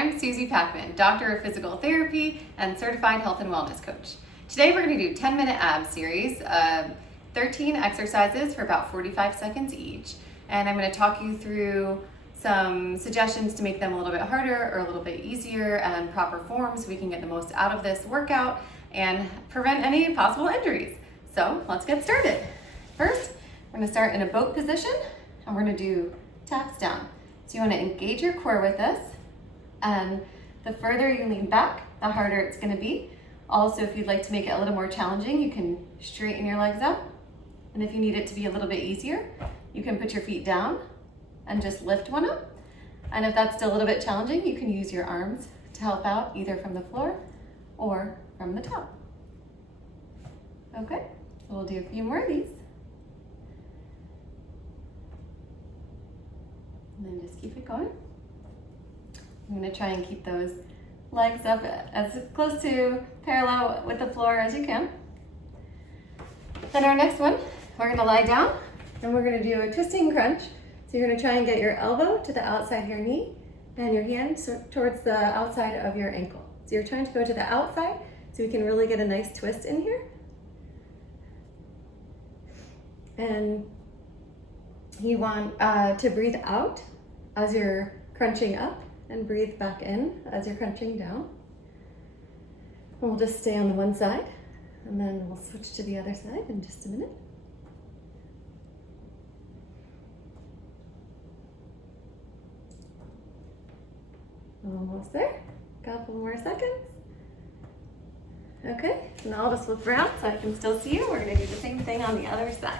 I'm Susie Packman, Doctor of Physical Therapy and Certified Health and Wellness Coach. Today we're going to do 10-minute ab series, 13 exercises for about 45 seconds each, and I'm going to talk you through some suggestions to make them a little bit harder or a little bit easier and proper form so we can get the most out of this workout and prevent any possible injuries. So let's get started. First, we're going to start in a boat position and we're going to do taps down. So you want to engage your core with this, and the further you lean back, the harder it's going to be. Also, if you'd like to make it a little more challenging, you can straighten your legs up. And if you need it to be a little bit easier, you can put your feet down and just lift one up. And if that's still a little bit challenging, you can use your arms to help out either from the floor or from the top. Okay, so we'll do a few more of these. And then just keep it going. I'm going to try and keep those legs up as close to parallel with the floor as you can. Then our next one, we're going to lie down and we're going to do a twisting crunch. So you're going to try and get your elbow to the outside of your knee and your hand towards the outside of your ankle. So you're trying to go to the outside so we can really get a nice twist in here. And you want to breathe out as you're crunching up and breathe back in as you're crunching down. And we'll just stay on the one side and then we'll switch to the other side in just a minute. Almost there. Couple more seconds. Okay, now I'll just flip around so I can still see you. We're going to do the same thing on the other side.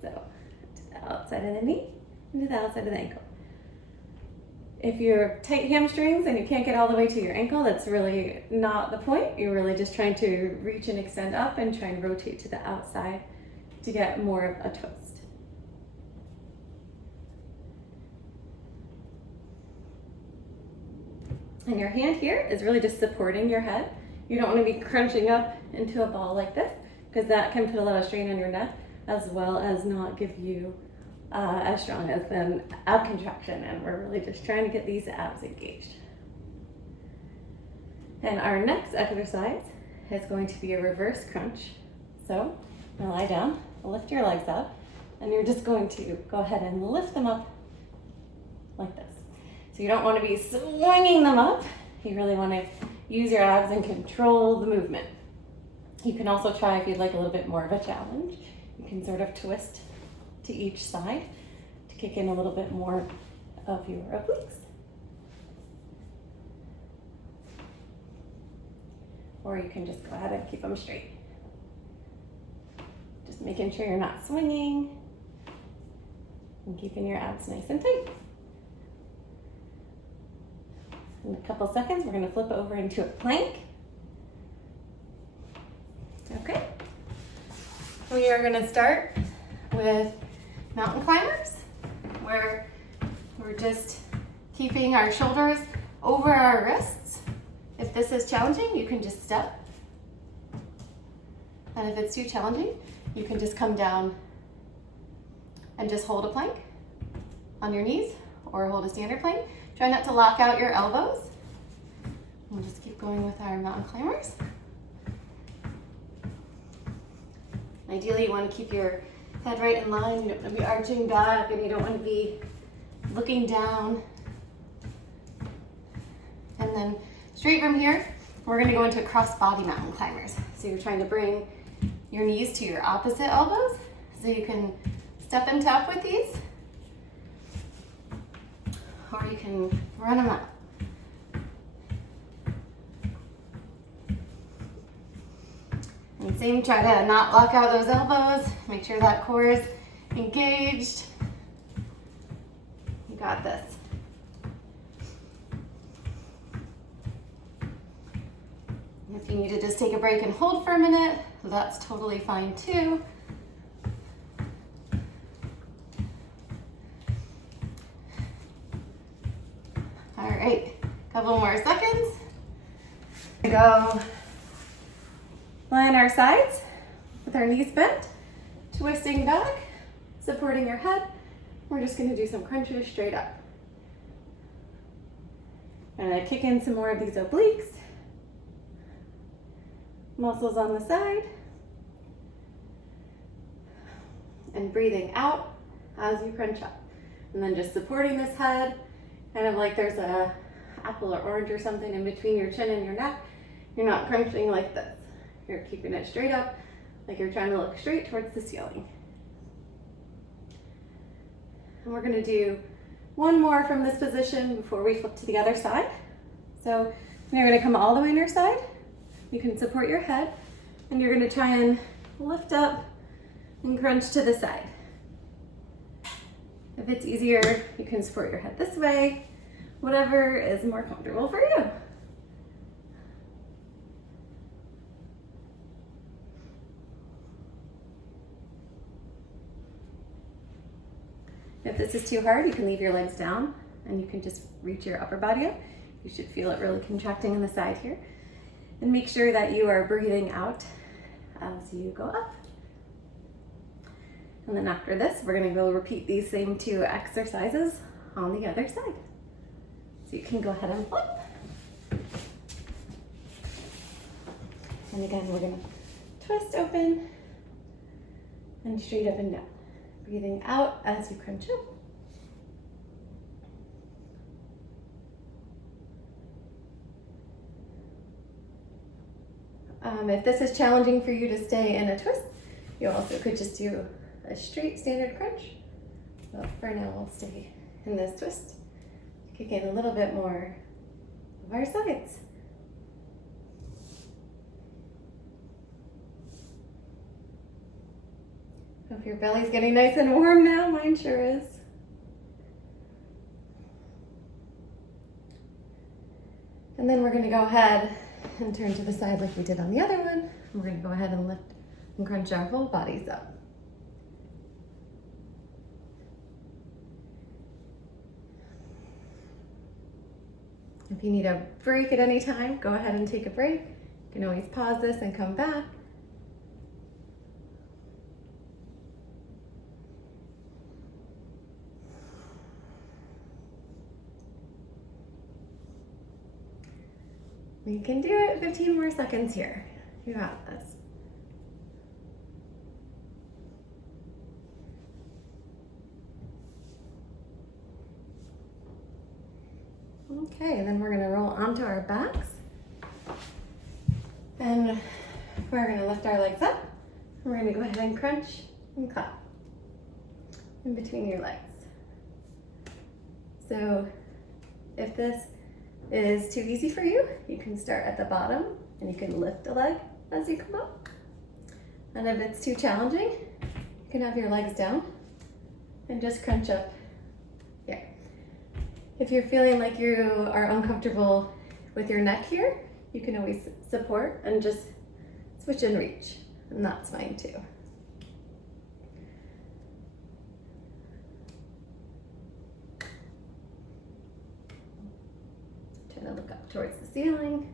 So, to the outside of the knee and to the outside of the ankle. If you're tight hamstrings and you can't get all the way to your ankle, that's really not the point. You're really just trying to reach and extend up and try and rotate to the outside to get more of a twist. And your hand here is really just supporting your head. You don't want to be crunching up into a ball like this because that can put a lot of strain on your neck as well as not give you as strong as an ab contraction, and we're really just trying to get these abs engaged. And our next exercise is going to be a reverse crunch. So now lie down, lift your legs up, and you're just going to go ahead and lift them up like this. So you don't want to be swinging them up. You really want to use your abs and control the movement. You can also try, if you'd like a little bit more of a challenge, you can sort of twist to each side to kick in a little bit more of your obliques. Or you can just go ahead and keep them straight. Just making sure you're not swinging and keeping your abs nice and tight. In a couple seconds, we're going to flip over into a plank. Okay. We are going to start with mountain climbers, where we're just keeping our shoulders over our wrists. If this is challenging, you can just step. And if it's too challenging, you can just come down and just hold a plank on your knees or hold a standard plank. Try not to lock out your elbows. We'll just keep going with our mountain climbers. Ideally, you want to keep your head right in line. You don't want to be arching back and you don't want to be looking down. And then straight from here, we're going to go into cross-body mountain climbers. So you're trying to bring your knees to your opposite elbows so you can step and tap with these. Or you can run them up. And same, try to not lock out those elbows. Make sure that core is engaged. You got this. If you need to just take a break and hold for a minute, that's totally fine too. All right, couple more seconds. Go. Line our sides with our knees bent, twisting back, supporting your head. We're just going to do some crunches straight up. I'm gonna kick in some more of these obliques, muscles on the side, and breathing out as you crunch up. And then just supporting this head, kind of like there's a apple or orange or something in between your chin and your neck. You're not crunching like this. You're keeping it straight up, like you're trying to look straight towards the ceiling. And we're gonna do one more from this position before we flip to the other side. So you're gonna come all the way on your side. You can support your head, and you're gonna try and lift up and crunch to the side. If it's easier, you can support your head this way, whatever is more comfortable for you. If this is too hard, you can leave your legs down and you can just reach your upper body up. You should feel it really contracting on the side here. And make sure that you are breathing out as you go up. And then after this, we're gonna go repeat these same 2 exercises on the other side. So you can go ahead and flip. And again, we're gonna twist open and straight up and down. Breathing out as you crunch up. If this is challenging for you to stay in a twist, you also could just do a straight standard crunch. But for now, we'll stay in this twist. Kick in a little bit more of our sides. Hope your belly's getting nice and warm now. Mine sure is. And then we're going to go ahead and turn to the side like we did on the other one. We're going to go ahead and lift and crunch our whole bodies up. If you need a break at any time, go ahead and take a break. You can always pause this and come back. We can do it 15 more seconds here. You got this. Okay, and then we're gonna roll onto our backs. And we're gonna lift our legs up. We're gonna go ahead and crunch and clap in between your legs. So if this is too easy for you, you can start at the bottom and you can lift a leg as you come up. And if it's too challenging, you can have your legs down and just crunch up here. If you're feeling like you are uncomfortable with your neck here, you can always support and just switch and reach, and that's fine too. Trying to look up towards the ceiling.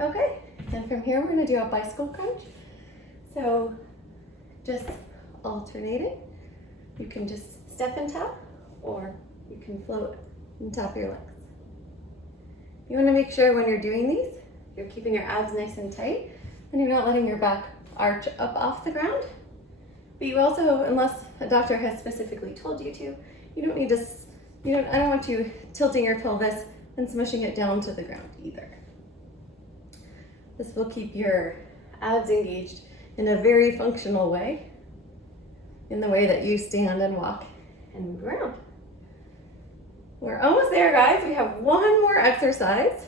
Okay, and from here we're going to do a bicycle crunch. So just alternating. You can just step and tap, or you can float and tap your legs. You want to make sure when you're doing these, you're keeping your abs nice and tight and you're not letting your back arch up off the ground. But you also, unless a doctor has specifically told you to, you don't need to, I don't want you tilting your pelvis and smushing it down to the ground either. This will keep your abs engaged in a very functional way, in the way that you stand and walk and move around. We're almost there, guys. We have one more exercise.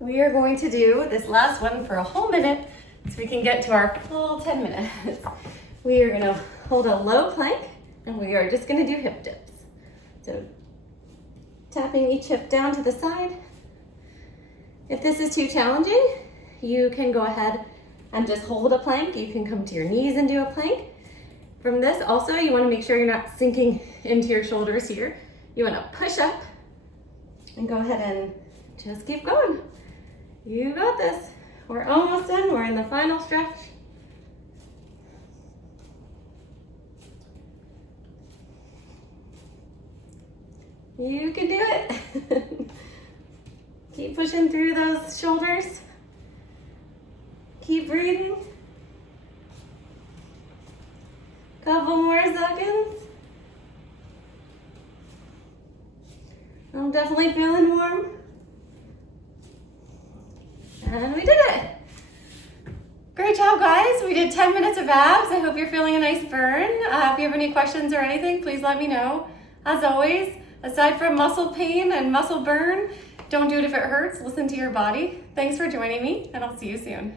We are going to do this last one for a whole minute so we can get to our full 10 minutes. We are going to hold a low plank and we are just going to do hip dips. So tapping each hip down to the side. If this is too challenging, you can go ahead and just hold a plank. You can come to your knees and do a plank. From this also, you want to make sure you're not sinking into your shoulders here. You want to push up and go ahead and just keep going. You got this. We're almost done. We're in the final stretch. You can do it. Keep pushing through those shoulders. Keep breathing. Couple more seconds. I'm definitely feeling warm. And we did it. Great job, guys. We did 10 minutes of abs. I hope you're feeling a nice burn. If you have any questions or anything, please let me know. As always, aside from muscle pain and muscle burn, don't do it if it hurts. Listen to your body. Thanks for joining me, and I'll see you soon.